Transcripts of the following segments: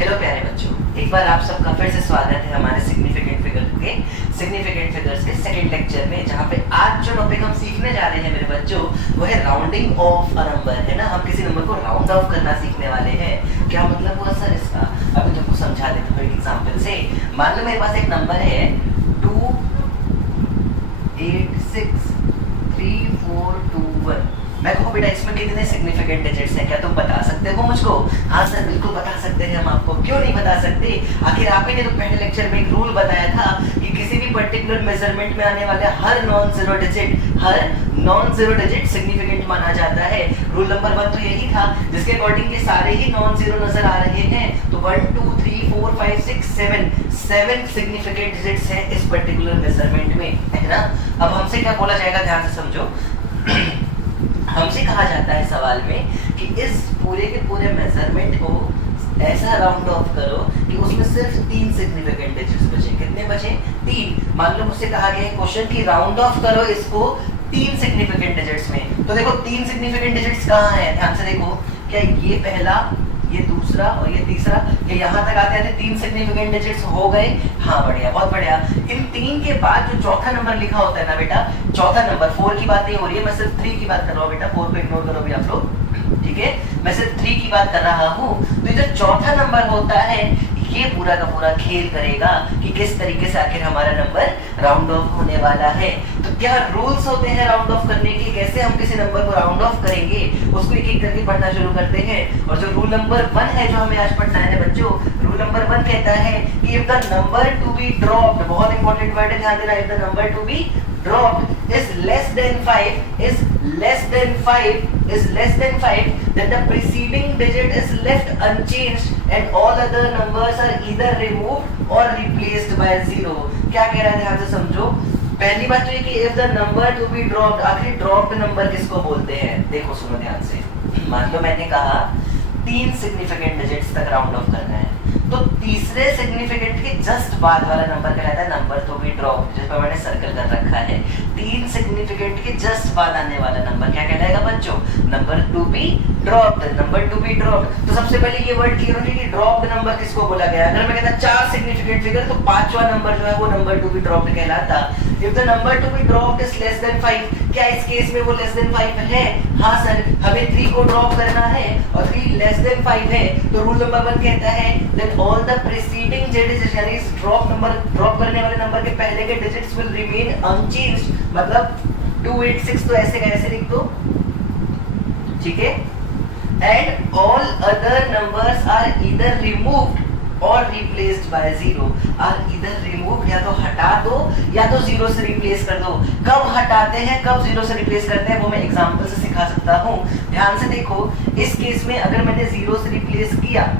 Hello प्यारे बच्चों, एक बार आप सबका फिर से स्वागत है हमारे सिग्निफिकेंट फिगर्स के सेकंड लेक्चर में, जहाँ पे आज जो टॉपिक हम सीखने जा रहे हैं मेरे बच्चों वो है राउंडिंग ऑफ अ नंबर, है ना। हम किसी नंबर को राउंड ऑफ करना सीखने वाले हैं। क्या मतलब हुआ सर इसका? अभी तुमको समझा देता हूँ एक एग्जांपल से। मान लो मेरे पास एक नंबर है 2 8 6 3 4 2 1। मैं कहूँ बेटा इसमें कितने सिग्निफिकेंट डिजिट्स हैं, क्या तुम बता सकते हो मुझको? हाँ सर बिल्कुल बता सकते हैं हम आपको। क्यों नहीं बता सकते? आखिर आप ही ने तो पहले लेक्चर में एक रूल बताया था कि किसी भी पर्टिकुलर मेजरमेंट में आने वाले हर नॉन जीरो डिजिट सिग्निफिकेंट माना जाता है। रूल नंबर 1 तो यही था, जिसके अकॉर्डिंग ये सारे ही नॉन जीरो नजर आ रहे हैं। तो 1 2 3 4 5 6 7 सिग्निफिकेंट डिजिट्स हैं इस पर्टिकुलर मेजरमेंट में, है ना। अब हमसे क्या बोला जाएगा, ध्यान से समझो। हमसे कहा जाता है सवाल में कि इस पूरे के पूरे मेजरमेंट को ऐसा राउंड ऑफ करो कि उसमें सिर्फ 3 सिग्निफिकेंट डिजिट्स बचे। कितने बचे? 3। मान लो मुझसे कहा गया है क्वेश्चन की राउंड ऑफ करो इसको 3 सिग्निफिकेंट डिजिट्स में। तो देखो 3 सिग्निफिकेंट डिजिट्स कहाँ हैं? ध्यान से देखो, क्या ये पहला, ये दूसरा और ये तीसरा, ये यहाँ तक आते आते 3 सिग्निफिकेंट डिजिट्स हो गए। हाँ बढ़िया, बहुत बढ़िया। इन 3 के बाद जो चौथा नंबर लिखा होता है ना बेटा, चौथा नंबर 4 की बात नहीं हो रही है, मैं सिर्फ 3 की बात कर रहा हूँ बेटा। 4 को इग्नोर करो भी आप लोग, ठीक है। मैं सिर्फ 3 की बात कर रहा हूँ। तो ये जो चौथा नंबर होता है ये पूरा का पूरा खेल करेगा कि किस तरीके से आखिर हमारा नंबर राउंड ऑफ होने वाला है। तो क्या रूल्स होते हैं राउंड ऑफ करने के, कैसे हम किसी नंबर को राउंड ऑफ करेंगे, उसको एक एक करके पढ़ना शुरू करते हैं। और जो रूल नंबर 1 है जो हमें आज पढ़ना है बच्चों, रूल नंबर 1 कहता है कि if the number to be dropped, बहुत इंपॉर्टेंट वर्ड है, ध्यान देना, if the number to be dropped is less than 5, then the preceding digit is left unchanged and all other numbers are either removed or replaced by 0। क्या कह रहा है, ध्यान से समझो। पहली बात तो ये कि if the number to be dropped, आखिर ड्रॉप्ड नंबर किसको बोलते हैं? देखो सुनो ध्यान से। मान लो मैंने कहा 3 सिग्निफिकेंट डिजिट्स तक राउंड ऑफ करना है, तो तीसरे सिग्निफिकेंट के जस्ट बाद वाला नंबर कहलाता है नंबर टू बी ड्रॉप्ड, जिस पर मैंने सर्कल कर रखा है। 3 सिग्निफिकेंट के जस्ट बाद आने वाला नंबर क्या कहलाएगा बच्चों? Number to be dropped, number to be dropped. तो सबसे पहले ये वर्ड क्लियर होगी कि ड्रॉप्ड नंबर किसको बोला गया। अगर मैं कहता 4 सिग्निफिकेंट फिगर, तो 5वां नंबर जो है वो नंबर टू बी ड्रॉप्ड कहलाता। If the number to be dropped is less than 5, क्या इस केस में वो लेस देन 5 है? हाँ सर, हमें 3 को ड्रॉप करना है और 3 लेस देन 5 है। तो रूल नंबर 1 कहता है that all the preceding digits, यानी इस ड्रॉप करने वाले नंबर के पहले के डिजिट्स will remain unchanged, मतलब 286 तो ऐसे का ऐसे लिख दो, ठीक है। and all other numbers are either removed और replaced by 0, और इधर रिमूव या तो हटा दो या तो 0 से रिप्लेस कर दो। कब हटाते हैं, कब 0 से रिप्लेस करते हैं, वो मैं एग्जांपल से सिखा सकता हूँ। ध्यान से देखो, इस केस में अगर मैंने 0 से रिप्लेस किया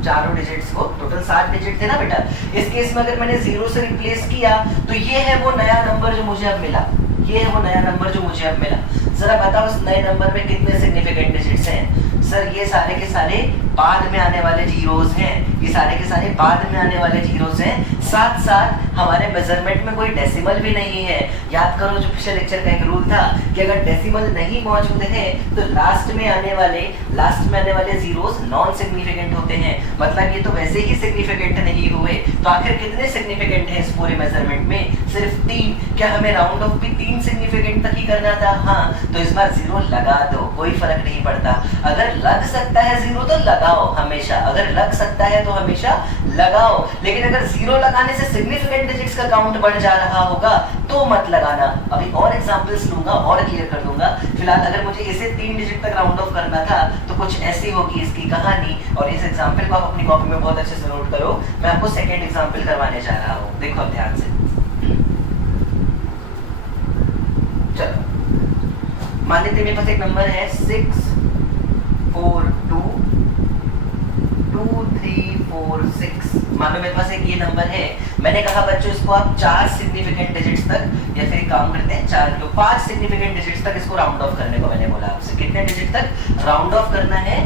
चारों डिजिट्स को, टोटल 7 डिजिट थे ना बेटा, इस केस में अगर मैंने 0 से रिप्लेस किया तो ये है वो नया नंबर जो मुझे अब मिला, ये है वो नया नंबर जो मुझे अब मिला। जरा बताओ उस नए नंबर में कितने सिग्निफिकेंट डिजिट्स हैं? सर ये सारे के सारे बाद में आने वाले जीरोस हैं, ये सारे के सारे बाद में आने वाले जीरोस हैं। साथ साथ हमारे मेजरमेंट में कोई डेसिमल भी नहीं है। याद करो जो पिछले लेक्चर का एक रूल था कि अगर डेसिमल नहीं मौजूद है तो लास्ट में आने वाले जीरोस नॉन सिग्निफिकेंट होते हैं, मतलब ये तो वैसे ही सिग्निफिकेंट नहीं हुए। तो आखिर कितने सिग्निफिकेंट हैं इस पूरे मेजरमेंट में? सिर्फ 3। क्या हमें राउंड ऑफ भी 3 सिग्निफिकेंट तक ही करना था? हाँ, तो इस बार 0 लगा दो, कोई फर्क नहीं पड़ता। अगर लग सकता है 0 तो लगाओ हमेशा, अगर लग सकता है तो हमेशा लगाओ। लेकिन अगर 0 लगाने से सिग्निफिकेंट डिजिट्स का काउंट बढ़ जा रहा होगा तो मत लगाना। अभी और एग्जांपल्स लूंगा और क्लियर कर दूंगा। फिलहाल अगर मुझे इसे 3 डिजिट तक राउंड ऑफ करना था तो कुछ ऐसी होगी इसकी कहानी, और इस एग्जांपल को आप अपनी कॉपी में बहुत अच्छे से नोट करो। मैं आपको सेकंड एग्जांपल करवाने जा रहा हूँ, देखो अब ध्यान से। चलो मान लेते मेरे पास एक नंबर है 6 4 2 2 3 4 6। मान लो मेरे पास एक ये नंबर है। मैंने कहा बच्चों इसको आप 4 सिग्निफिकेंट डिजिट्स तक, या फिर काम करते हैं 5 सिग्निफिकेंट डिजिट्स तक इसको राउंड ऑफ करने को मैंने बोला आपसे। कितने डिजिट तक राउंड ऑफ करना है?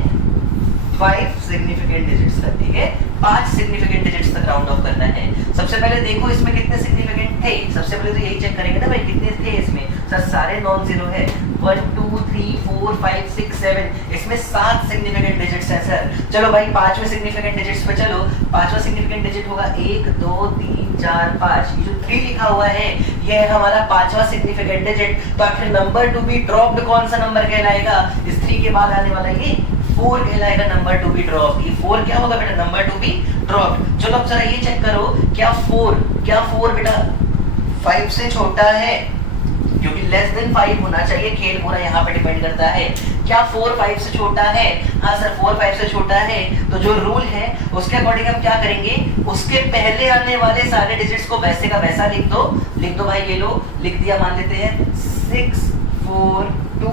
5 सिग्निफिकेंट डिजिट्स तक, ठीक है। 5 सिग्निफिकेंट डिजिट्स तक राउंड ऑफ करना है। सबसे पहले देखो इसमें कितने सिग्निफिकेंट थे। सबसे पहले तो यही चेक करेंगे ना भाई कितने थे इसमें। सर सारे नॉन जीरो है। 1 2 3 4 4 5 6 7 इसमें 7 सिग्निफिकेंट डिजिट्स हैं सर। चलो भाई पांचवें सिग्निफिकेंट डिजिट्स पे चलो। पांचवा सिग्निफिकेंट डिजिट होगा 1 2 3 4 5। ये जो 3 लिखा हुआ है ये है हमारा पांचवा सिग्निफिकेंट डिजिट। तो आखिर नंबर टू बी ड्रॉप्ड कौन सा नंबर कहलाएगा? इस 3 के बाद आने वाला ये 4 कहलाएगा नंबर टू बी ड्रॉप्ड। ये 4 क्या होगा बेटा? Number to be dropped. चलो अब जरा ये चेक करो, क्या 4 बेटा 5 से छोटा है? क्योंकि लेस देन 5 होना चाहिए, खेल पूरा यहाँ पे डिपेंड करता है। क्या 4 5 से छोटा है? हाँ सर 4 5 से छोटा है। तो जो रूल है उसके अकॉर्डिंग हम क्या करेंगे, उसके पहले आने वाले सारे डिजिट्स को वैसे का वैसा लिख दो भाई। ये लो लिख दिया, मान लेते हैं 6 4 2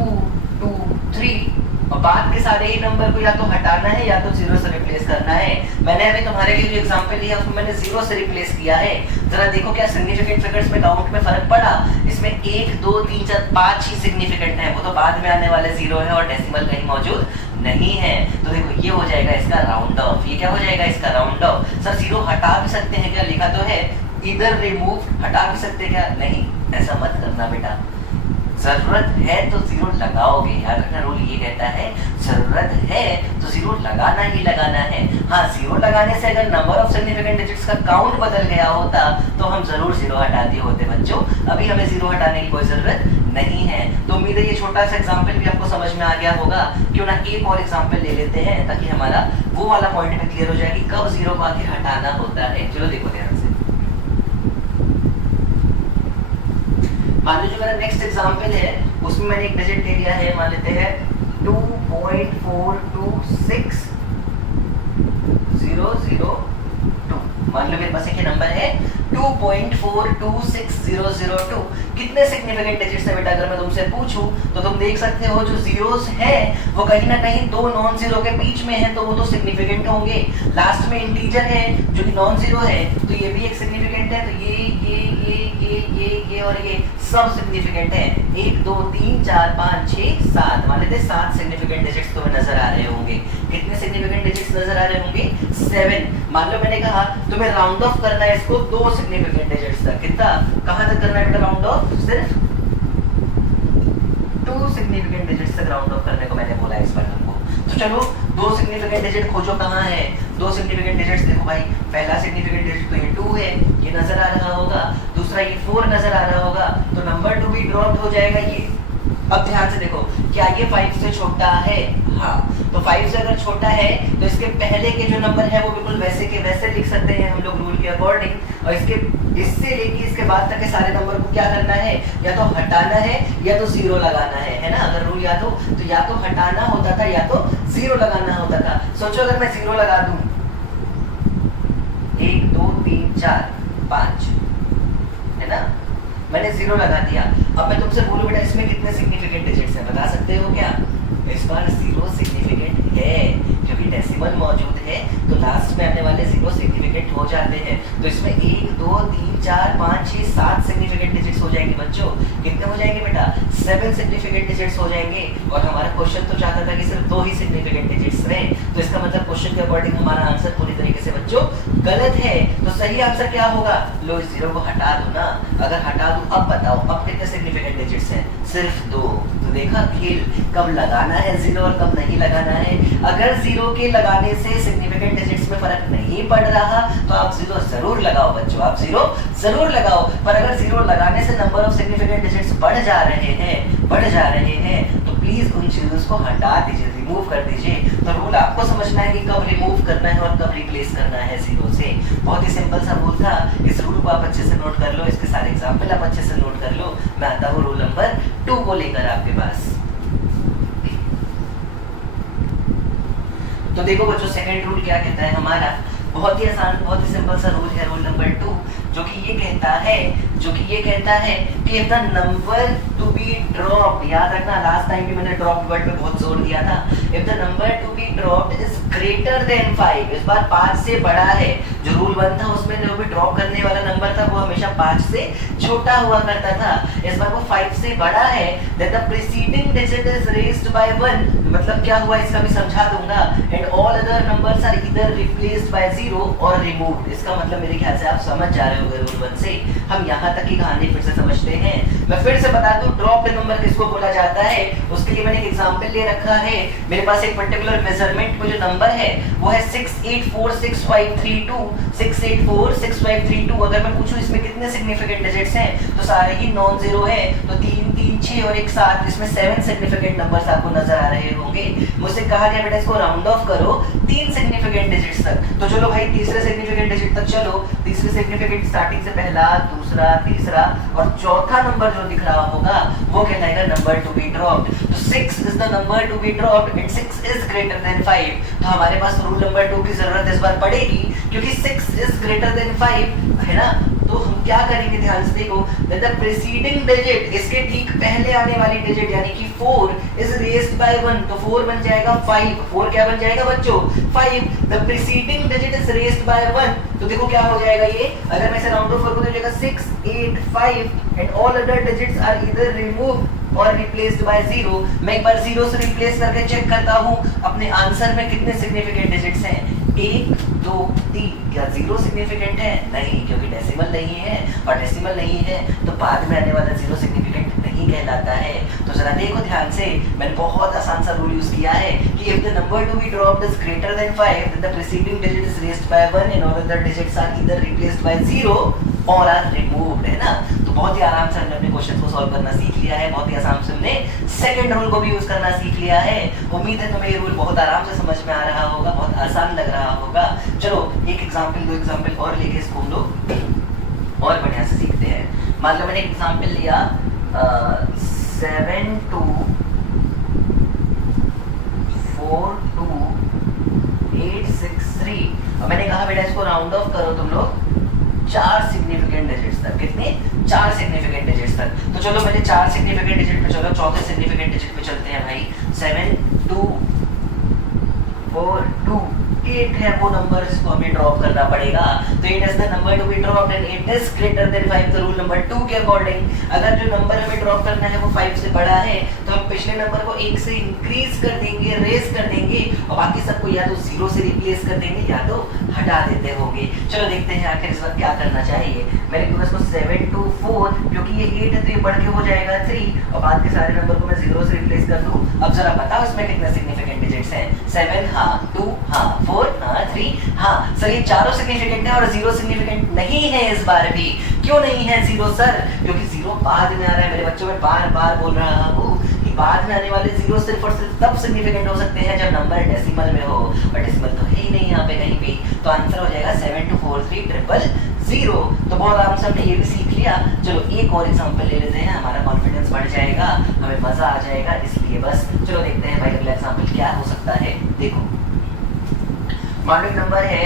2 3 और बाद के सारे ही नंबर को या तो हटाना है या तो 0 से रिप्लेस करना है। मैंने अभी तुम्हारे लिए जो एग्जांपल लिया उसमें मैंने 0 से रिप्लेस किया है। जरा देखो क्या सिग्निफिकेंट फिगर्स में काउंट में फर्क पड़ा? इसमें 1 2 3 4 5 ही सिग्निफिकेंट है, वो तो बाद में आने वाले 0 है और डेसिमल कहीं मौजूद नहीं है। तो देखो ये हो जाएगा इसका राउंड ऑफ। ये क्या हो जाएगा? इसका राउंड ऑफ। सर 0 हटा भी सकते हैं क्या? लिखा तो है इधर रिमूव, हटा भी सकते हैं क्या? नहीं, ऐसा मत करना बेटा। जरूरत है तो 0 लगाओगे। याद रखना रूल ये कहता है जरूरत है तो 0 लगाना ही लगाना है। हाँ 0 लगाने से अगर नंबर ऑफ सिग्निफिकेंट डिजिट्स का काउंट बदल गया होता तो हम जरूर 0 हटा दिए होते बच्चों। अभी हमें 0 हटाने की कोई जरूरत नहीं है। तो उम्मीद है ये छोटा सा एग्जाम्पल भी आपको समझ में आ गया होगा। क्यों ना एक और एग्जाम्पल ले लेते हैं ताकि हमारा वो वाला पॉइंट भी क्लियर हो जाए कि कब 0 को आखिर हटाना होता है। चलो देखो ध्यान से। मान लीजिए मेरा नेक्स्ट एग्जांपल है, उसमें मैंने एक डिजिट ले लिया है, मान लेते हैं 2.426002। मान लो मेरे पास एक नंबर है 2.426002। कितने सिग्निफिकेंट डिजिट्स है बेटा? अगर मैं तुमसे पूछूं तो तुम देख सकते हो जो जीरोस है वो कहीं ना कहीं 2 नॉन जीरो के बीच में है, तो वो तो सिग्निफिकेंट होंगे। लास्ट में इंटीजर है जो कि नॉन जीरो है, तो ये भी एक सिग्निफिकेंट है। तो ये और ये सब सिग्निफिकेंट है। 1 2 3 4 5 6 7, मान लेते हैं 7 सिग्निफिकेंट डिजिट्स तुम्हें नजर आ रहे होंगे। कितने सिग्निफिकेंट डिजिट्स नजर आ रहे होंगे? 7। मान लो मैंने कहा तुम्हें राउंड ऑफ करना है इसको 2 सिग्निफिकेंट डिजिट्स तक। कितना, कहां तक करना है बेटा राउंड ऑफ? सिर्फ 2 सिग्निफिकेंट डिजिट्स तक राउंड ऑफ करने को मैंने बोला इस बार हमको। तो चलो 2 सिग्निफिकेंट डिजिट खोजो, कहां है 2 सिग्निफिकेंट डिजिट्स? देखो भाई पहला सिग्निफिकेंट डिजिट तो ये 2 है, ये नजर आ रहा होगा। दूसरा ये 4 नजर आ रहा होगा, तो नंबर 2 भी ड्रॉप हो जाएगा ये। अब ध्यान से देखो, क्या ये 5 से छोटा है? हाँ, तो 5 से अगर छोटा है तो इसके पहले के जो नंबर है वो बिल्कुल वैसे के वैसे लिख सकते हैं हम लोग रूल के अकॉर्डिंग। और इससे लेके इसके बाद तक के सारे नंबर को क्या करना है? या तो हटाना है या तो 0 लगाना है ना? अगर रूल याद हो तो या तो हटाना होता था या तो 0 लगाना होता था। सोचो अगर मैं 0 लगा दूं, 1 2 3 4 5 है ना, मैंने 0 लगा दिया। अब मैं तुमसे बोलूं बेटा इसमें कितने सिग्निफिकेंट डिजिट्स हैं, बता सकते हो क्या? इस बार 0 सिग्निफिकेंट है क्योंकि डेसिमल मौजूद है, तो लास्ट में आने वाले 0 सिग्निफिकेंट हो जाते हैं। तो इसमें 1 2 3 4 5 6 7 सिग्निफिकेंट डिजिट्स हो जाएंगे बच्चों। कितने हो जाएंगे बेटा? 7 सिग्निफिकेंट डिजिट्स हो जाएंगे। और हमारा क्वेश्चन तो चाहता था कि सिर्फ 2 ही सिग्निफिकेंट डिजिट्स रहे, तो इसका मतलब क्वेश्चन के अकॉर्डिंग हमारा आंसर पूरी तरीके से बच्चों गलत है। तो सही आंसर क्या होगा? लो इस 0 को हटा दो ना। अगर हटा दूं, अब बताओ अब कितने सिग्निफिकेंट डिजिट्स हैं? सिर्फ 2। तो देखा खेल, कब लगाना है 0 और कब नहीं लगाना है। अगर 0 के लगाने से सिग्निफिकेंट डिजिट्स में फर्क नहीं पड़ रहा तो आप 0 जरूर लगाओ बच्चों, आप 0 जरूर लगाओ। पर अगर 0 लगाने से नंबर ऑफ सिग्निफिकेंट डिजिट्स बढ़ जा रहे हैं तो प्लीज उन चीजों को हटा दीजिए, रिमूव कर दीजिए। तो रूल आपको समझना है कि कब रिमूव करना है और कब रिप्लेस करना है 0 से। बहुत ही सिंपल सा रूल था। इस रूल को आप अच्छे से नोट कर लो, इसके सारे एग्जाम्पल आप अच्छे से नोट कर लो। मैं आता हूँ रूल नंबर 2 को लेकर आपके पास। तो देखो बच्चों सेकंड रूल क्या कहता है हमारा? बहुत ही आसान, बहुत ही सिंपल सा रूल है, रूल नंबर 2, जो कि ये कहता है कि if the number to be dropped, याद रखना लास्ट टाइम भी मैंने ड्रॉप्ड वर्ड पे बहुत जोर दिया था। If the number to be dropped is greater than 5, इस बार 5 से बड़ा है। जो रूल 1 था उसमें जो भी ड्रॉप करने वाला नंबर था वो हमेशा 5 से छोटा हुआ करता था। इस बार वो 5 से बड़ा है, then the preceding digit is raised by 1, मतलब क्या हुआ इसका भी समझा दूंगा, and all other numbers are either replaced by 0 or removed। इसका मतलब मेरे ख्याल से आप समझ जा रहे होंगे रूल 1 से। हम यहाँ तक की कहानी फिर से समझते हैं। मैं फिर से बता दूं ड्रॉप्ड नंबर किसको बोला जाता है, उसके लिए मैंने एक एग्जांपल ले रखा है। मेरे पास एक पर्टिकुलर मेजरमेंट में जो नंबर है वो है 6846532। 6846532। अगर मैं पूछूं इसमें कितने सिग्निफिकेंट डिजिट्स हैं तो सारे ही नॉन जीरो है, तो 3 3 6 और 1 7, इसमें 7 सिग्निफिकेंट नंबर्स आपको नजर आ रहे होंगे। मुझसे कहा गया बेटा इसको राउंड ऑफ करो 3 सिग्निफिकेंट डिजिट्स तक। तो चलो भाई तीसरे सिग्निफिकेंट डिजिट तक चलो। तीसरे सिग्निफिकेंट स्टार्टिंग से पहला, दूसरा, तीसरा और चौथा नंबर जो दिख रहा होगा वो कहलाएगा नंबर टू बी ड्रॉप्ड। तो 6 is the number to be dropped and 6 is greater than 5। तो हमारे पास रूल नंबर 2 की जरूरत इस बार पड़ेगी क्योंकि 6 इज ग्रेटर देन 5 है ना। तो हम क्या करेंगे ध्यान से देखो, द प्रीसीडिंग डिजिट, इसके ठीक पहले आने वाली डिजिट यानी कि 4 इज रेज्ड बाय 1, तो 4 बन जाएगा 5। 4 क्या बन जाएगा बच्चों 5। The preceding digit is raised by 1, तो देखो क्या हो जाएगा ये, अगर मैं इसे राउंड ऑफ करूं तो जाएगा 6 8 5 and all other digits are either removed और रिप्लेस्ड बाय 0। मैं एक बार 0 से रिप्लेस करके चेक करता हूं अपने आंसर में कितने सिग्निफिकेंट डिजिट्स हैं। 1 2 3। क्या 0 सिग्निफिकेंट है? नहीं, क्योंकि डेसिमल नहीं है, और डेसिमल नहीं है तो बाद में आने वाला 0 सिग्निफिकेंट नहीं कहलाता है। तो जरा देखो ध्यान से, मैंने बहुत आसान सा रूल यूज किया है कि if the number to be dropped is greater than 5 then the preceding digit is raised by 1 and all other digits are either replaced by 0 or are removed, है ना। तो बहुत ही आराम से हमने अपने क्वेश्चन को सॉल्व करना सीख लिया है, बहुत ही आसान से हमने सेकंड रूल को भी यूज करना सीख लिया है। उम्मीद है तुम्हें ये रूल बहुत आराम से समझ में आ रहा होगा, बहुत आसान लग रहा होगा। चलो एक एग्जांपल, 2 एग्जांपल और लेके इसको हम लोग और बढ़िया से सीखते हैं। मान लो मैंने एक एग्जांपल लिया 7 2 4 2 8 6 3 और मैंने कहा बेटा इसको राउंड ऑफ करो तुम लोग 4 सिग्निफिकेंट डिजिट्स तक। कितने? 4 सिग्निफिकेंट डिजिट्स तक। तो चलो पहले 4 सिग्निफिकेंट डिजिट पे चलो, चौथे सिग्निफिकेंट डिजिट पे चलते हैं भाई। 7 2 4 2 8 है वो नंबर जिसको हमें ड्रॉप करना पड़ेगा। तो 8 is the number to be dropped and 8 is greater than 5। तो रूल नंबर 2 के अकॉर्डिंग अगर जो नंबर हमें ड्रॉप करना है वो 5 से बड़ा है तो हम पिछले नंबर को 1 से इंक्रीज कर देंगे, रेज कर देंगे और बाकी सबको या तो 0 से रिप्लेस कर देंगे या तो हटा देते होंगे। चलो देखते हैं आखिर इस वक्त क्या करना चाहिए। मैंने क्योंकि इसको 7 2 4 क्योंकि ये 8 है तो ये बढ़ के हो जाएगा 3 और बाद के सारे नंबर को मैं 0 से रिप्लेस कर दूं। अब जरा बताओ इसमें कितने सिग्निफिकेंट डिजिट्स हैं? 7 हाँ, 2 हाँ, 4 हाँ, 3 हाँ। सर ये चारों सिग्निफिकेंट है और 0 सिग्निफिकेंट नहीं है इस बार भी। क्यों नहीं है 0 सर? क्योंकि 0 बाद में आ रहा है। मेरे बच्चों में बार बार बोल रहा हूँ कि बाद में आने वाले 0 सिर्फ और सिर्फ तब सिग्निफिकेंट हो सकते हैं जब नंबर डेसिमल में हो, और डेसिमल तो है ही नहीं यहाँ पे कहीं भी। तो आंसर हो जाएगा 7 2 4 3 000। तो बहुत आराम से हमने ये भी सीख लिया। चलो एक और एग्जांपल ले लेते हैं, हमारा कॉन्फिडेंस बढ़ जाएगा, हमें मजा आ जाएगा, इसलिए बस चलो देखते हैं भाई अगला एग्जांपल क्या हो सकता है। देखो मान लो नंबर है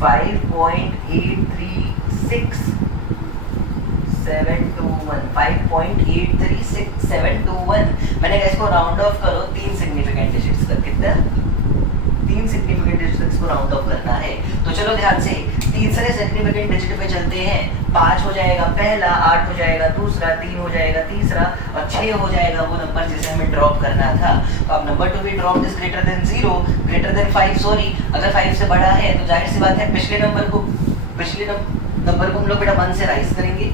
5.83671। मैंने कहा इसको राउंड ऑफ करो 3 सिग्निफिकेंट डिजिट्स तक। कितना? 3 सिग्निफिकेंट डिजिट्स तक इसको राउंड ऑफ करना है। तो चलो ध्यान से तीसरे सिग्निफिकेंट डिजिट पे चलते हैं। 5 हो जाएगा पहला, 8 हो जाएगा दूसरा, 3 हो जाएगा तीसरा और 6 हो जाएगा वो नंबर जिसे हमें ड्रॉप करना था। तो अब number to be dropped is greater than 0, greater than 5 sorry. अगर 5 से बड़ा है तो जाहिर सी बात है पिछले नंबर को हम लोग बेटा 1 से रेज करेंगे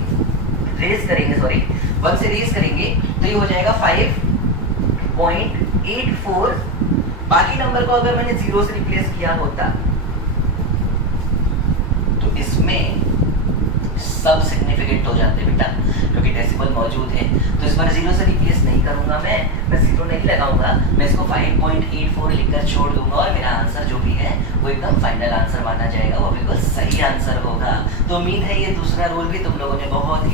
1 से रेज करेंगे तो ये हो जाएगा 5.84। बाकी नंबर को अगर मैंने 0 से रिप्लेस किया होता तो इसमें सब सिग्निफिकेंट हो जाते बेटा, क्योंकि डेसिमल मौजूद है। तो इस बार 0 से रिप्लेस नहीं करूंगा, मैं 0 नहीं लगाऊंगा, मैं इसको 5.84 लिखकर छोड़ दूंगा और मेरा आंसर जो भी है वो एकदम फाइनल आंसर माना जाएगा, वो बिल्कुल सही आंसर होगा। तो उम्मीद है ये दूसरा रूल भी तुम लोगों ने बहुत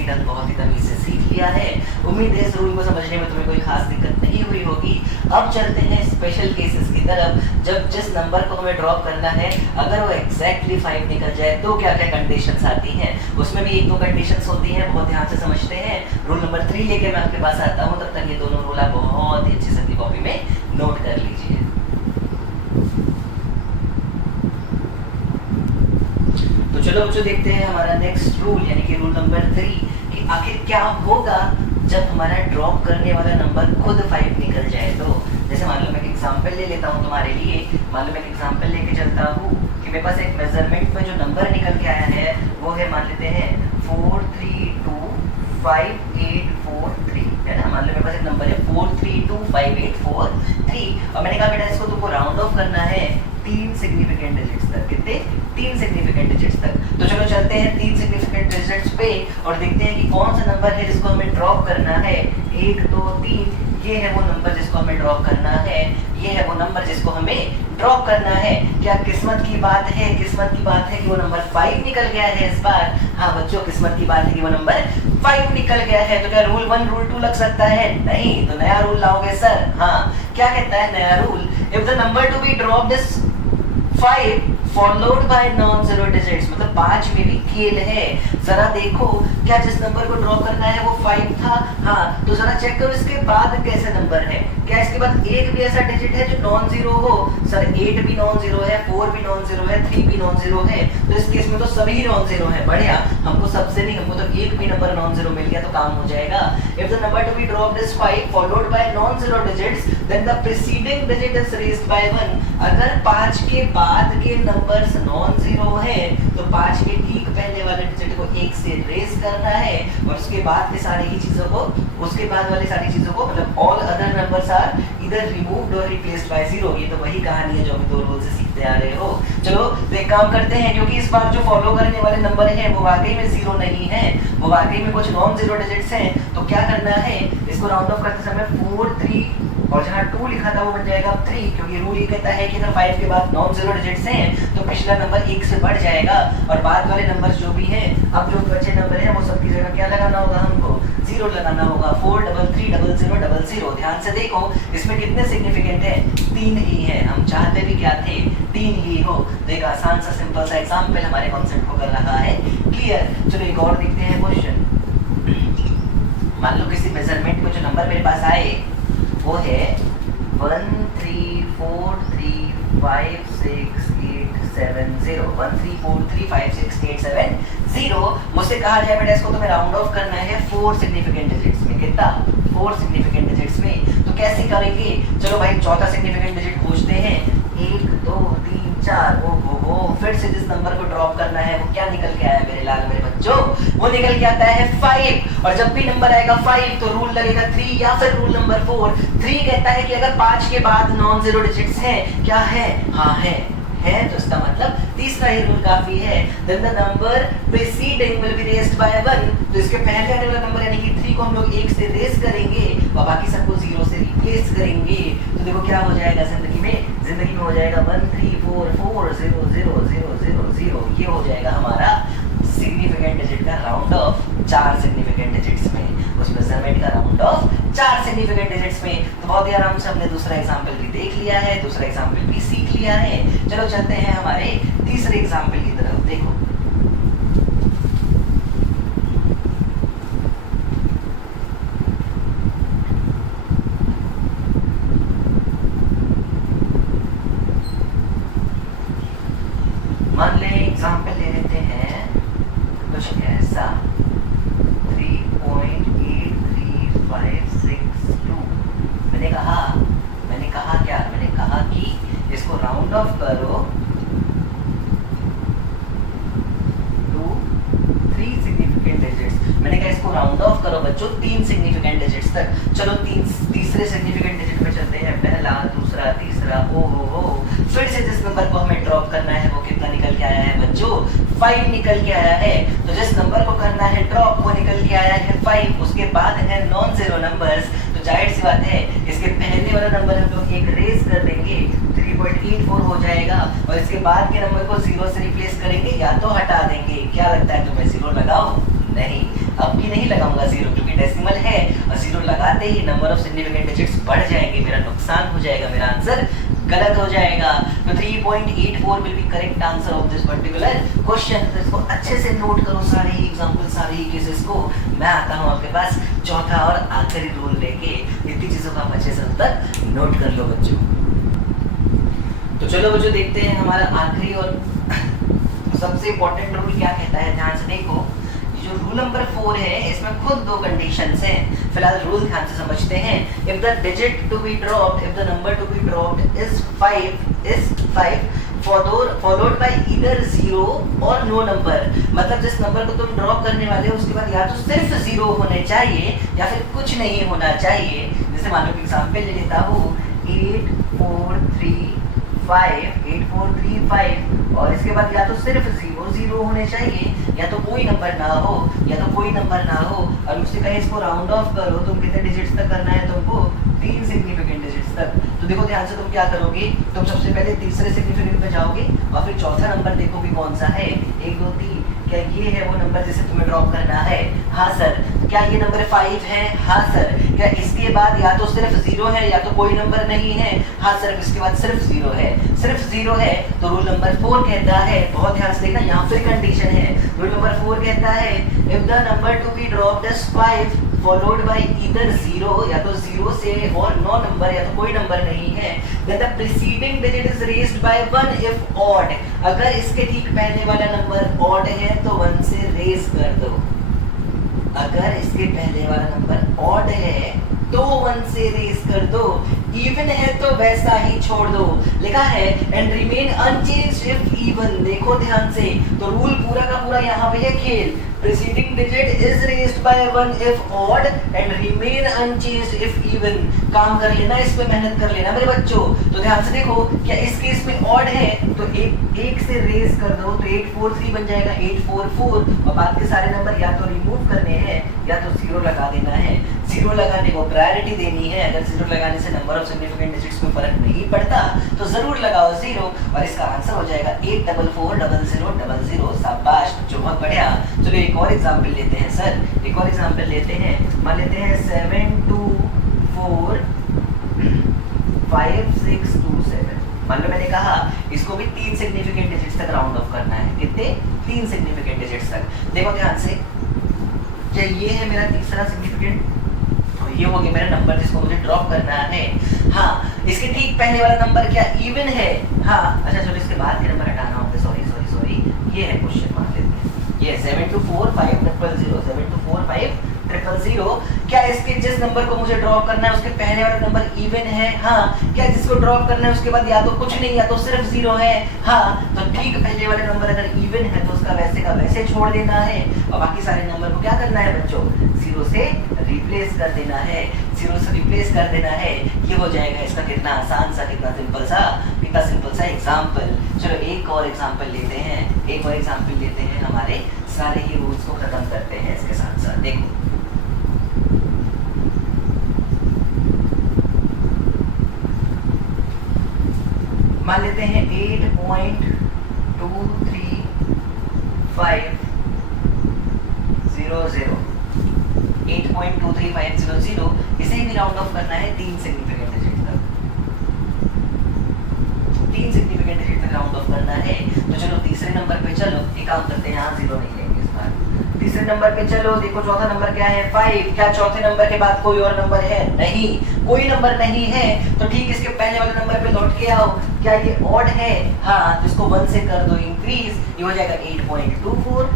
ही तमीज से सीख लिया है। उम्मीद है इस रूल को समझने में तुम्हें कोई खास दिक्कत नहीं हुई होगी। अब चलते हैं स्पेशल केसेस की तरफ, जब जिस नंबर को हमें ड्रॉप करना है अगर वो एग्जैक्टली 5 निकल जाए तो क्या क्या कंडीशंस आती हैं। उसमें भी 1-2 कंडीशंस होती हैं, बहुत ध्यान से समझते हैं। रूल नंबर 3 लेके मैं आपके पास आता हूँ, तब तक ये दोनों रूल आप बहुत ही अच्छे से अपनी कॉपी में नोट कर लीजिए। चलो बच्चों देखते हैं हमारा नेक्स्ट रूल यानी कि रूल नंबर 3 कि आखिर क्या होगा जब हमारा ड्रॉप करने वाला नंबर खुद 5 निकल जाए। तो जैसे मान लो मैं एक एग्जांपल ले लेता हूँ तुम्हारे लिए। मान लो मैं एक एग्जांपल लेके चलता हूँ कि मेरे पास एक मेजरमेंट में जो नंबर निकल के आया है वो है, मान लेते हैं 4325843, है ना। मान लो मेरे पास एक नंबर है 4325843 और मैंने कहा बेटा इसको तुमको राउंड ऑफ करना है 3 सिग्निफिकेंट डिजिट्स तक। कितने? 3 सिग्निफिकेंट डिजिट्स तक। तो चलो चलते हैं 3 सिग्निफिकेंट डिजिट्स पे और देखते हैं कि कौन सा नंबर है जिसको हमें ड्रॉप करना है। 1 2 3 ये है वो नंबर जिसको हमें ड्रॉप करना है, ये है वो नंबर जिसको हमें ड्रॉप करना है। क्या किस्मत की बात है, किस्मत की बात है कि वो नंबर 5 निकल गया है इस बार। हाँ बच्चों, किस्मत की बात है कि वो नंबर 5 निकल गया है। तो क्या रूल 1 रूल 2 लग सकता है? नहीं। तो नया रूल लाओगे सर। हाँ, क्या कहता है नया rule? If the number to be dropped is 5 followed by non zero digits, मतलब 5 में भी खेल है। जरा देखो क्या जिस नंबर को ड्रॉ करना है वो 5 था। हाँ, तो जरा चेक करो इसके बाद कैसे नंबर है। क्या इसके बाद एक भी ऐसा डिजिट है जो नॉन जीरो हो? सर 8 भी नॉन जीरो है, 4 भी नॉन जीरो है, 3 भी नॉन जीरो है। तो इस केस में तो सभी नॉन जीरो है। बढ़िया, हमको सबसे नहीं, हमको तो एक भी नंबर नॉन जीरो मिल गया तो काम हो जाएगा। If the number to be dropped is 5 followed by non zero digits then the preceding digit is raised by 1। अगर 5 के बाद के नंबर्स नॉन जीरो है तो 5 के ठीक पहले वाले डिजिट को 1 से रेज करना है और उसके बाद के सारी ही चीजों को, उसके बाद वाली सारी चीजों को, मतलब ऑल अदर नंबर्स आर इधर रिमूव्ड और रिप्लेस्ड बाय 0। ये तो वही कहानी है जो हम 2 रूल से सीखते आ रहे हो। चलो तो एक काम करते हैं, क्योंकि इस बार जो फॉलो करने वाले नंबर हैं वो वाकई में 0 नहीं है, वो वाकई में कुछ नॉन जीरो डिजिट्स हैं। तो क्या करना है, इसको राउंड ऑफ करते समय 4 3 और जहाँ 2 लिखा था वो बन जाएगा 3, क्योंकि रूल ये कहता है कि अगर 5 के बाद नॉन जीरो डिजिट्स हैं तो पिछला नंबर 1 से बढ़ जाएगा और बाद वाले नंबर्स जो भी हैं, अब जो बचे नंबर हैं वो सबकी जगह क्या लगाना होगा, हमको 0 लगाना होगा। 4 3 3 0 0 0। ध्यान से देखो इसमें कितने सिग्निफिकेंट है? 3 ही है। हम चाहते भी क्या थे? 3 ही हो। तो एक आसान सा सिंपल सा एग्जाम्पल हमारे कॉन्सेप्ट को कर रहा है क्लियर। चलो एक और देखते हैं क्वेश्चन। मान लो किसी मेजरमेंट में जो नंबर मेरे पास आए वो है 1 3 4 3 5 6 8 7 0। 1 3 4 3 5 6 8 7 0। मुझसे कहा जाए बेटा इसको तुम्हें राउंड ऑफ करना है 4 सिग्निफिकेंट डिजिट्स में। कितना? 4 सिग्निफिकेंट डिजिट्स में। तो कैसे करेंगे? चलो भाई चौथा सिग्निफिकेंट डिजिट खोजते हैं। 1 2 3 4। ओ फिर से जिस नंबर को ड्रॉप करना है वो क्या निकल के आया मेरे लाल मेरे बच्चों? वो निकल के आता है 5। और जब भी नंबर आएगा 5 तो रूल लगेगा 3 या फिर रूल नंबर 4। 3 कहता है कि अगर 5 के बाद नॉन जीरो डिजिट्स हैं, क्या है? हाँ है तो इसका मतलब तीसरा ही रूल काफी है। Then the number preceding will be raised by 1। तो इसके पहले आने वाला नंबर यानी कि 3 को हम लोग 1 से रेज करेंगे और बाकी सबको 0 से रिप्लेस करेंगे। तो देखो क्या हो जाएगा जिंदगी में हो जाएगा 1 3 4 4 0 0 0 0 0। ये हो जाएगा हमारा सिग्निफिकेंट डिजिट का राउंड ऑफ 4 सिग्निफिकेंट डिजिट्स में। उस मेजरमेंट का राउंड ऑफ 4 सिग्निफिकेंट डिजिट्स में। तो बहुत ही आराम से हमने दूसरा एग्जांपल भी देख लिया है, दूसरा एग्जांपल भी सीख लिया है। चलो चलते हैं हमारे तीसरे एग्जांपल की तरफ। देखो मान ले एग्जांपल ले लेते हैं कुछ ऐसा 3.83562। मैंने कहा कि इसको राउंड ऑफ करो टू 3 सिग्निफिकेंट डिजिट्स। मैंने कहा इसको राउंड ऑफ करो बच्चों 3 सिग्निफिकेंट डिजिट्स तक। चलो तीसरे सिग्निफिकेंट डिजिट पे चलते हैं। पहला, दूसरा, तीसरा। हो फिर से जिस नंबर को हमें ड्रॉप करना है वो कितना निकल के आया है बच्चों? 5 निकल के आया है। तो जिस नंबर को करना है ड्रॉप वो निकल के आया है 5। उसके बाद है नॉन जीरो नंबर्स। तो जाहिर सी बात है इसके पहले वाला नंबर हम लोग एक रेज कर देंगे, 3.84 हो जाएगा और इसके बाद के नंबर को 0 से रिप्लेस करेंगे या तो हटा देंगे। क्या लगता है तुम्हें? 0 लगाओ? नहीं, अब भी नहीं लगाऊंगा 0, क्योंकि डेसिमल है और 0 लगाते ही नंबर ऑफ सिग्निफिकेंट डिजिट्स बढ़ जाएंगे, मेरा नुकसान हो जाएगा, मेरा आंसर गलत हो जाएगा। तो 3.84 will be correct answer of this particular question. तो इसको अच्छे से नोट करो, सारे ही एग्जांपल, सारे ही केसेस को। मैं आता हूँ आपके पास चौथा और आखिरी रूल लेके। इतनी चीजों का आप अच्छे से तक नोट कर लो बच्चों। तो चलो बच्चों देखते हैं हमारा आखिरी और सबसे इंपॉर्टेंट रूल क्या कहता है, ध्यान से देखो। जो रूल नंबर 4 है इसमें खुद दो कंडीशंस हैं। फिलहाल रूल ध्यान से समझते हैं। If the digit to be dropped, if the number to be dropped is 5 followed by either 0 और नो नंबर, मतलब जिस नंबर को तुम ड्रॉप करने वाले हो उसके बाद या तो सिर्फ 0 होने चाहिए या फिर कुछ नहीं होना चाहिए। जैसे मान लो एग्जांपल ले लेता हूँ 8435 और इसके बाद या तो सिर्फ 0 होने चाहिए या तो कोई नंबर ना हो और मुझसे कहीं इसको राउंड ऑफ करो, तुम कितने डिजिट्स तक करना है तुमको, 3 सिग्निफिकेंट डिजिट्स तक। तो देखो ध्यान से तुम क्या करोगे, तुम सबसे पहले तीसरे सिग्निफिकेंट पे जाओगे और फिर चौथा नंबर देखोगे कौन सा है, 1 2 3, क्या ये है वो नंबर जिसे तुम्हें ड्रॉप करना है? हाँ सर। क्या ये नंबर 5 है? हाँ सर। क्या इसके बाद या तो सिर्फ 0 है या तो कोई नंबर नहीं है? हाँ सर। इसके बाद सिर्फ 0 है, सिर्फ 0 है। तो रूल नंबर 4 कहता है, बहुत ध्यान से देखना, यहाँ फिर कंडीशन है। रूल नंबर 4 कहता है if the number to be dropped is 5 followed by either 0, या तो 0 से और नो नंबर या तो कोई नंबर नहीं है, then the preceding digit is raised by 1 if odd. अगर इसके ठीक पहले वाला नंबर ऑड है तो 1 से रेज कर दो, अगर इसके पहले वाला नंबर ऑड है तो 1 से रेज कर दो, इवन है तो वैसा ही छोड़ दो। लिखा है and remain unchanged if even. देखो ध्यान से, तो रूल पूरा का पूरा यहाँ पे है खेल। Preceding digit is raised by 1 if odd and remain unchanged if even. काम कर लेना, इस पे मेहनत कर लेना मेरे बच्चों। तो ध्यान से देखो, क्या इस केस में ऑड है तो एक से रेज कर दो, तो 843 बन जाएगा 844 और बाद के सारे नंबर या तो रिमूव करने हैं या तो 0 लगा देना है। 0 लगाने को प्रायोरिटी देनी है। अगर 0 लगाने से नंबर ऑफ सिग्निफिकेंट डिजिट्स में फर्क नहीं पड़ता तो जरूर लगाओ 0 और इसका आंसर हो जाएगा 8440000। शाबाश, जो बहुत बढ़िया। चलो एक और एग्जांपल लेते हैं सर, एक और एग्जांपल लेते हैं। मान लेते हैं 7245627। मान लो मैंने कहा इसको भी 3 सिग्निफिकेंट डिजिट्स तक राउंड ऑफ करना है। कितने? 3 सिग्निफिकेंट डिजिट्स तक। देखो ध्यान से, क्या ये है मेरा तीसरा सिग्निफिकेंट, तो ये हो गया मेरा नंबर जिसको मुझे ड्रॉप करना है। हाँ, इसके ठीक पहले वाला नंबर क्या इवन है? हाँ, अच्छा चलो इसके बाद के नंबर हटाना होगा, सॉरी। ये है क्वेश्चन, मान लेते हैं ये 7245000 7245000। क्या इसके जिस नंबर को मुझे ड्रॉप करना है उसके पहले वाला नंबर इवन है? हाँ। क्या जिसको ड्रॉप करना है उसके बाद या तो कुछ नहीं या तो सिर्फ 0 है? हाँ। तो ठीक पहले वाले नंबर अगर इवन है तो उसका वैसे का वैसे छोड़ देना है और बाकी सारे नंबर को क्या करना है बच्चों? 0 से रिप्लेस कर देना है। 0 से रिप्लेस कर देना है। ये हो जाएगा इसका कितना आसान सा, कितना सिंपल सा एग्जाम्पल। चलो एक और एग्जाम्पल लेते हैं, हमारे सारे ही रूल्स को खत्म करते हैं इसके साथ साथ। देखो मान लेते हैं 8.23500 इसे भी राउंड ऑफ करना है 3 सिग्निफिकेंट डिजिट तक। 3 सिग्निफिकेंट डिजिट तक राउंड ऑफ करना है। तो चलो तीसरे नंबर पे चलो, एक काम करते हैं, यहाँ 0 नहीं लेंगे इस बार। तीसरे नंबर पे चलो, देखो चौथा नंबर क्या है? 5। क्या चौथे नंबर के बाद कोई और नंबर है? नहीं, कोई नंबर नहीं है। तो ठीक इसके पहले वाले नंबर पे लौट के आओ। क्या ये ऑड है? हाँ, तो इसको 1 से कर दो इंक्रीज, ये हो जाएगा 8.24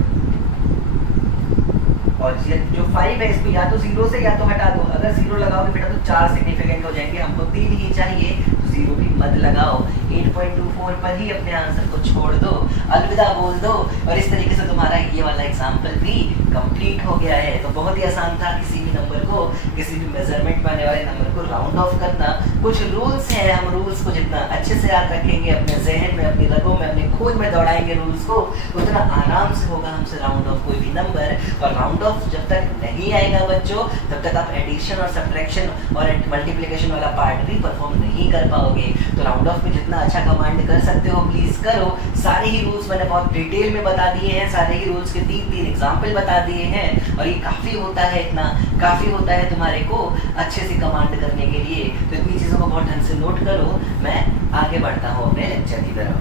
और जो 5 है इसको या तो 0 से या तो हटा दो। अगर 0 लगाओगे बेटा तो 4 सिग्निफिकेंट हो जाएंगे, हमको 3 ही चाहिए, तो 0 भी मत लगाओ। 8.24 पर ही अपने आंसर को छोड़ दो, अलविदा बोल दो और इस तरीके से तुम्हारा ये वाला एग्जाम्पल भी कंप्लीट हो गया है। तो बहुत ही आसान था किसी भी नंबर को, किसी भी मेजरमेंट में आने वाले नंबर को राउंड ऑफ करना। कुछ रूल्स हैं, हम रूल्स को जितना अच्छे से याद रखेंगे, अपने जहन में, अपनी रगों में, अपने खून में दौड़ाएंगे रूल्स को, उतना आराम से होगा हमसे राउंड ऑफ कोई भी नंबर। और राउंड ऑफ जब तक नहीं आएगा बच्चों तब तक आप एडिशन और सब्ट्रैक्शन और मल्टीप्लिकेशन वाला पार्ट भी परफॉर्म नहीं कर पाओगे। तो राउंड ऑफ में जितना अच्छा कमांड कर सकते हो प्लीज करो। सारे ही रूल्स मैंने बहुत डिटेल में बता दिए हैं, सारे ही रूल्स के 3 एग्जाम्पल बता दिए हैं और ये काफी होता है, इतना काफी होता है तुम्हारे को अच्छे से कमांड करने के लिए। तो इतनी चीजों को बहुत ढंग से नोट करो। मैं आगे बढ़ता हूँ अपने लेक्चर की तरफ।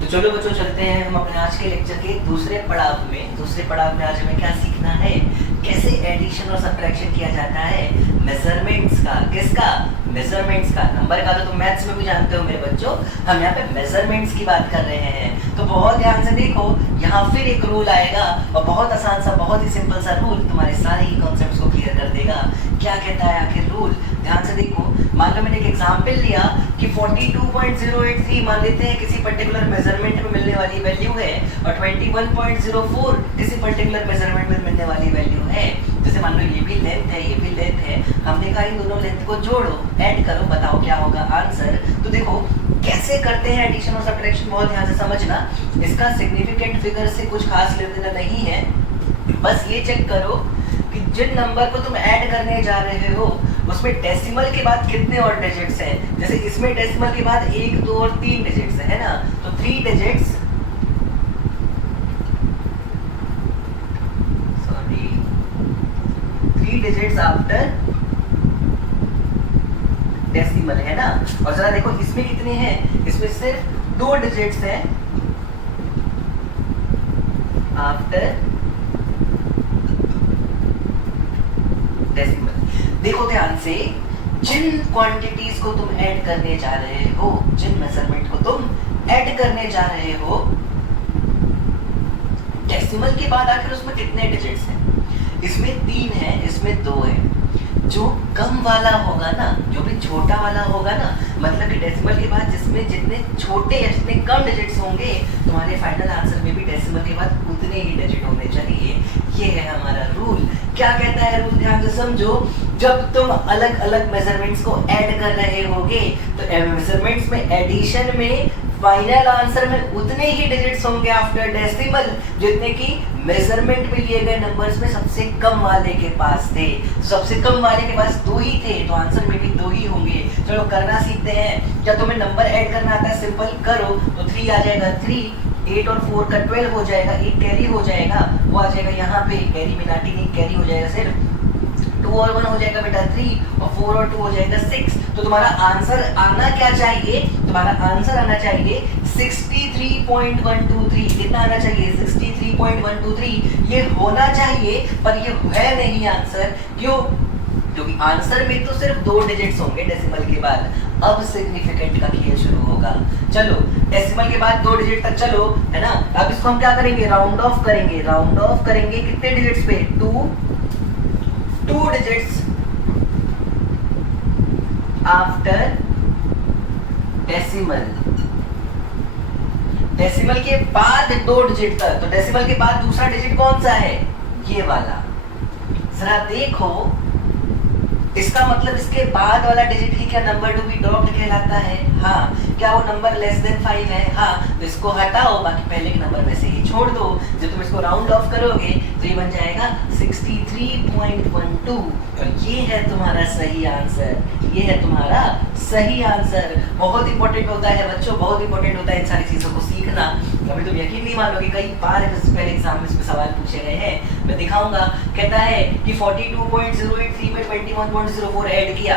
तो चलो बच्चों चलते हैं हम अपने आज के लेक्चर के दूसरे पड़ाव में। दूसरे पड़ाव में आज हमें क्या सीखना है? कैसे एडिशन और सब्ट्रैक्शन किया जाता है मेजरमेंट्स का। किसका? मेजरमेंट्स का। नंबर का तो तुम मैथ्स में भी जानते हो मेरे बच्चों, हम यहाँ पे मेजरमेंट्स की बात कर रहे हैं। तो बहुत ध्यान से देखो, यहाँ फिर एक रूल आएगा और बहुत आसान सा, बहुत ही सिंपल सा रूल तुम्हारे सारे ही कॉन्सेप्ट्स को क्लियर कर देगा। क्या कहता है आखिर रूल, ध्यान से देखो। मान लो मैंने एक एग्जांपल लिया कि 42.083 मान लेते हैं किसी पर्टिकुलर मेजरमेंट में मिलने वाली वैल्यू है और 21.04 किसी पर्टिकुलर मेजरमेंट में मिलने वाली वैल्यू है। जैसे मान लो ये भी लेंथ है, ये भी लेंथ है, हमने कहा इन दोनों लेंथ को जोड़ो, ऐड करो, बताओ क्या होगा आंसर। तो देखो कैसे करते हैं एडिशन और सब्ट्रैक्शन, बहुत ध्यान से समझना। इसका सिग्निफिकेंट फिगर से कुछ खास लेना देना नहीं है, बस ये चेक करो कि जिन नंबर को तुम ऐड करने जा रहे हो उसमें डेसिमल के बाद कितने और डिजिट्स हैं। जैसे इसमें डेसिमल के बाद 1, 2 और 3 डिजिट्स है ना, तो 3 digits, sorry 3 digits after decimal है ना। और जरा देखो इसमें कितने हैं, इसमें सिर्फ 2 डिजिट्स हैं आफ्टर डेसिमल। देखो ध्यान से, जिन क्वांटिटीज को तुम ऐड करने जा रहे हो, जिन मेजरमेंट को तुम ऐड करने जा रहे हो, डेसिमल के बाद आखिर उसमें कितने डिजिट्स हैं। इसमें 3 है, इसमें 2 है। जो कम वाला होगा ना, जो भी छोटा वाला होगा ना, मतलब कि डेसिमल के बाद जिसमें जितने छोटे या जितने कम डिजिट्स होंगे, तुम्हारे फाइनल आंसर में भी डेसिमल के बाद उतने ही डिजिट होने चाहिए। ये है हमारा रूल। क्या कहता है रूल, ध्यान से समझो। जब तुम अलग अलग मेजरमेंट्स को ऐड कर रहे होगे तो मेजरमेंट्स में एडिशन में फाइनल आंसर में उतने ही डिजिट्स होंगे आफ्टर डेसिमल जितने की मेजरमेंट में लिए गए नंबर्स में सबसे कम वाले के पास थे। सबसे कम वाले के पास 2 ही थे, तो आंसर में भी 2 ही होंगे। चलो करना सीखते हैं। क्या तुम्हें नंबर ऐड करना आता है, सिंपल करो। तो 3 आ जाएगा 3, 8 और 4 का 12 हो जाएगा, 1 कैरी हो जाएगा, वो आ जाएगा यहाँ पे, कैरी मिलाटी नहीं, कैरी हो जाएगा सिर्फ। 2 और 1 हो जाएगा बेटा 3 और 4 और 2 हो जाएगा 6। तो तुम्हारा आंसर आना क्या चाहिए, तुम्हारा आंसर आना चाहिए 63.123। कितना आना चाहिए, 63.123। ये होना चाहिए पर ये है नहीं आंसर। क्यों, क्योंकि आंसर में तो सिर्फ 2 डिजिट्स होंगे डेसिमल के बाद। अब सिग्निफिकेंट का खेल शुरू होगा। चलो डेसिमल के बाद 2 डिजिट तक चलो, है ना। अब इसको हम क्या करेंगे, राउंड ऑफ करेंगे। राउंड ऑफ करेंगे कितने डिजिट्स पे, 2 डिजिट्स आफ्टर डेसिमल। डेसिमल के बाद 2 डिजिट तक। तो डेसिमल के बाद दूसरा डिजिट कौन सा है, ये वाला। जरा देखो, इसका मतलब इसके बाद वाला डिजिट ही क्या नंबर टू बी ड्रॉप्ड कहलाता है। हाँ, क्या वो नंबर लेस देन 5 है। हाँ, तो इसको हटाओ, बाकी पहले के नंबर में से ही छोड़ दो। जब तुम इसको राउंड ऑफ करोगे तो ये बन जाएगा 63.12। और ये है तुम्हारा सही आंसर, ये है तुम्हारा सही आंसर। बहुत इंपॉर्टेंट होता है बच्चों, बहुत इंपॉर्टेंट होता है इन सारी चीजों को सीखना। अभी तुम यकीन नहीं मानोगे, कई बार पहले एग्जाम में इसमें सवाल पूछे गए हैं। मैं दिखाऊंगा। कहता है कि 42.083 में 21.04 ऐड किया।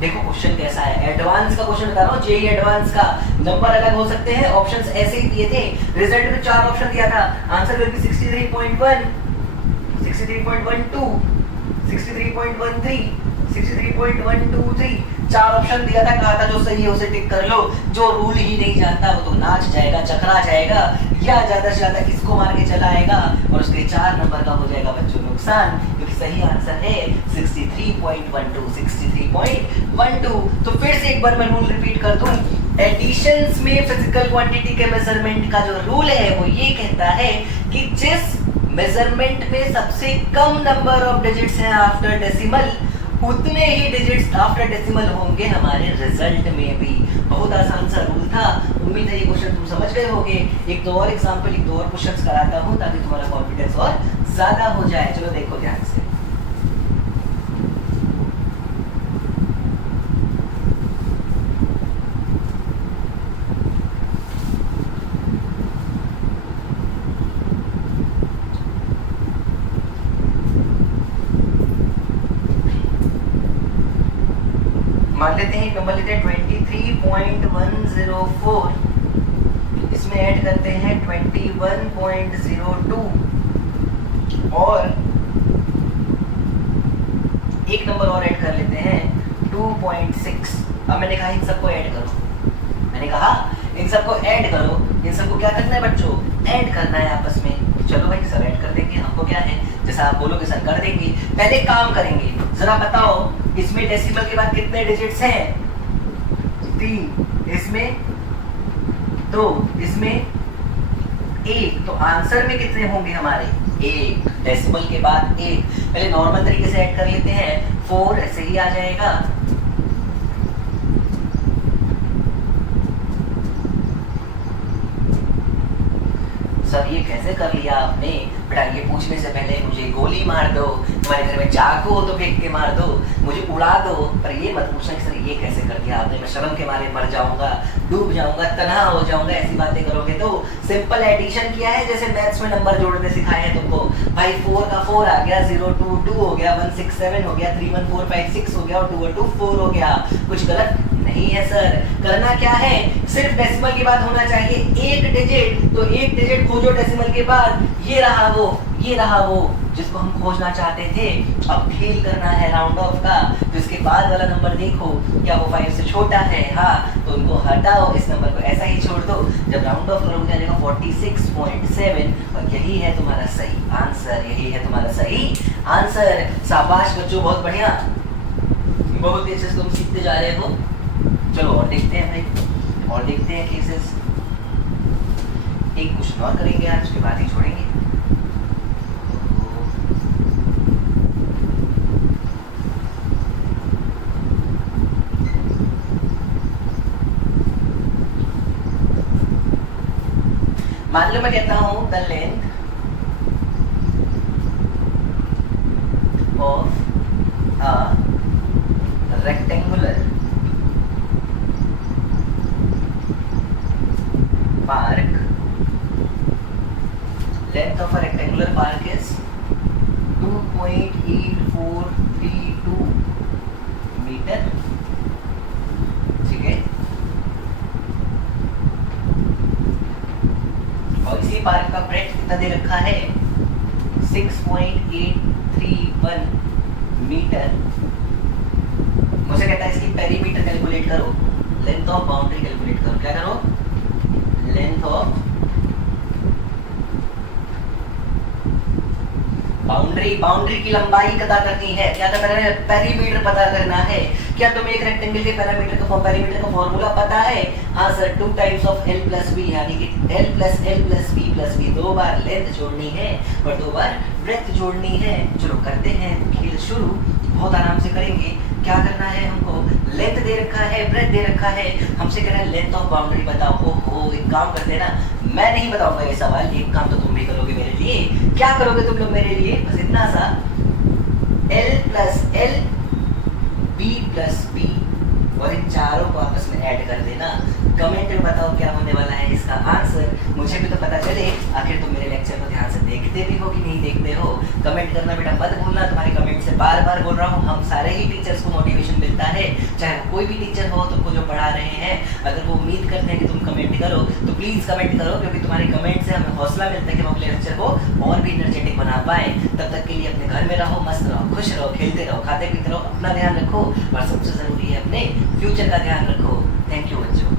देखो क्वेश्चन कैसा है, एडवांस का क्वेश्चन बता रहा हूँ, जेईई एडवांस का। नंबर अलग हो सकते हैं, ऑप्शंस ऐसे ही दिए थे। रिजल्ट में 4 ऑप्शन दिया था, आंसर विल बी 63.1, 63.12, 63.13, 63.123। 4 ऑप्शन दिया था, कहा था जो सही है उसे टिक कर लो। जो रूल ही नहीं जानता वो तो नाच जाएगा, चकरा जाएगा, या ज्यादा से ज्यादा किसको मार के चला आएगा और उसके 4 नंबर का हो जाएगा बच्चों नुकसान। क्योंकि सही आंसर है 63.12, 63.12। तो फिर से एक बार मैं रूल रिपीट कर दूं। एडिशंस में फिजिकल क्वांटिटी के मेजरमेंट का जो रूल है वो ये कहता है कि जिस मेजरमेंट में सबसे कम नंबर ऑफ डिजिट्स हैं आफ्टर डेसिमल, उतने ही डिजिट्स आफ्टर डेसिमल होंगे हमारे रिजल्ट में भी। बहुत आसान सा रूल था। उम्मीद है ये क्वेश्चन तुम समझ गए होगे। एक दो और एग्जांपल, एक दो और क्वेश्चंस कराता हूं ताकि तुम्हारा कॉन्फिडेंस और ज्यादा हो जाए। चलो देखो ध्यान से। मान लेते हैं नंबर लेते हैं 23.104, इसमें ऐड करते हैं 21.02 और एक नंबर और ऐड कर लेते हैं 2.6। अब मैंने कहा इन सबको ऐड करो, मैंने कहा इन सबको ऐड करो, इन सबको क्या करना है बच्चों, ऐड करना है आपस में। चलो भाई सब ऐड कर देंगे, हमको क्या है, जैसा आप बोलोगे सर कर देंगे। पहले काम करेंगे, जरा बताओ इसमें डेसिमल के बाद कितने डिजिट्स हैं, 3, इसमें 2, इसमें 1, तो आंसर में कितने होंगे हमारे, 1। डेसिमल के बाद 1। पहले नॉर्मल तरीके से ऐड कर लेते हैं, 4 ऐसे ही आ जाएगा, सर ये कैसे कर लिया आपने, बेटा ये पूछने से पहले मुझे गोली मार दो, तुम्हारे घर में चाकू हो तो फेंक के मार दो, मुझे उड़ा दो, पर ये मत पूछना कि सर ये कैसे कर दिया आपने, मैं शर्म के मारे मर जाऊंगा, डूब जाऊंगा, तनहा हो जाऊंगा, ऐसी बातें करोगे तो। सिंपल एडिशन किया है, जैसे मैथ्स में नंबर जोड़ने सिखाए हैं तुमको, भाई 4 का 4 आ गया, 0 2 2 हो गया, 1 6 7 हो गया, 3 1 4 5 6 हो गया और 2 2 4 हो गया। कुछ गलत नहीं है सर। करना क्या है, सिर्फ डेसिमल के बाद होना चाहिए एक डिजिट, तो एक डिजिट खोजो डेसिमल के बाद, ये रहा वो, ये रहा वो जिसको हम खोजना चाहते थे। अब खेल करना है राउंड ऑफ का, तो इसके बाद वाला नंबर देखो, क्या वो 5 से छोटा है, हाँ, तो उनको हटाओ, इस नंबर को ऐसा ही छोड़ दो। जब राउंड ऑफ करोगे जाएगा 46.7 और यही है तुम्हारा सही आंसर, यही है तुम्हारा सही आंसर। शाबाश बच्चों, बहुत बढ़िया, बहुत ही अच्छे से तुम सीखते जा रहे हो। चलो और देखते हैं भाई, और देखते हैं केसेस। एक क्वेश्चन और करेंगे आज, उसके बाद ही छोड़ेंगे। मान लो मैं कहता हूं the length of a rectangular park, length of a rectangular park is 2.8432 meter, ठीक है। और इसी पार्क का ब्रेड्थ कितना दे रखा है, 6.831 मीटर। मुझे कहता है इसकी पेरीमीटर कैलकुलेट करो, लेंथ ऑफ बाउंड्री कैलकुलेट करो, क्या करो, लेंथ ऑफ बाउंड्री, बाउंड्री की लंबाई पता करनी है, क्या पता करना है, पेरीमीटर पता करना है। क्या तुम्हें एक रेक्टेंगल के पेरीमीटर का फॉर्मूला पता है, हाँ sir, 2 times of l plus b, यानी कि l plus b plus b, 2 बार लेंथ जोड़नी है और 2 बार ब्रेथ जोड़नी है। चलो करते हैं खेल शुरू, बहुत आराम से करेंगे। क्या करना है हमको, लेंथ दे रखा है, ब्रेथ दे रखा है, हमसे कह रहा है लेंथ ऑफ बाउंड्री बताओ। ओहो, एक काम करते ना, मैं नहीं बताऊंगा ये सवाल, एक काम तो तुम भी करोगे मेरे लिए। क्या करोगे तुम लोग मेरे लिए, बस इतना सा, l plus l, b plus b, और इन चारों को आपस में ऐड कर देना। कमेंट में बताओ क्या होने वाला है इसका आंसर, मुझे भी तो पता चले आखिर तुम मेरे लेक्चर को ध्यान से देखते भी हो कि नहीं देखते हो। कमेंट करना बेटा मत भूलना, तुम्हारे कमेंट से बार बार बोल रहा हूँ, हम सारे ही टीचर्स को मोटिवेशन मिलता है, चाहे कोई भी टीचर हो तुमको जो पढ़ा रहे हैं, अगर वो उम्मीद करते हैं कि तुम कमेंट करो तो प्लीज़ कमेंट करो, क्योंकि तुम्हारे कमेंट से हमें हौसला मिलता है कि हम अगले लेक्चर को और भी एनर्जेटिक बना पाए। तब तक के लिए अपने घर में रहो, मस्त रहो, खुश रहो, खेलते रहो, खाते पीते रहो, अपना ध्यान रखो और सबसे ज़रूरी है अपने फ्यूचर का ध्यान रखो। थैंक यू बच्चों।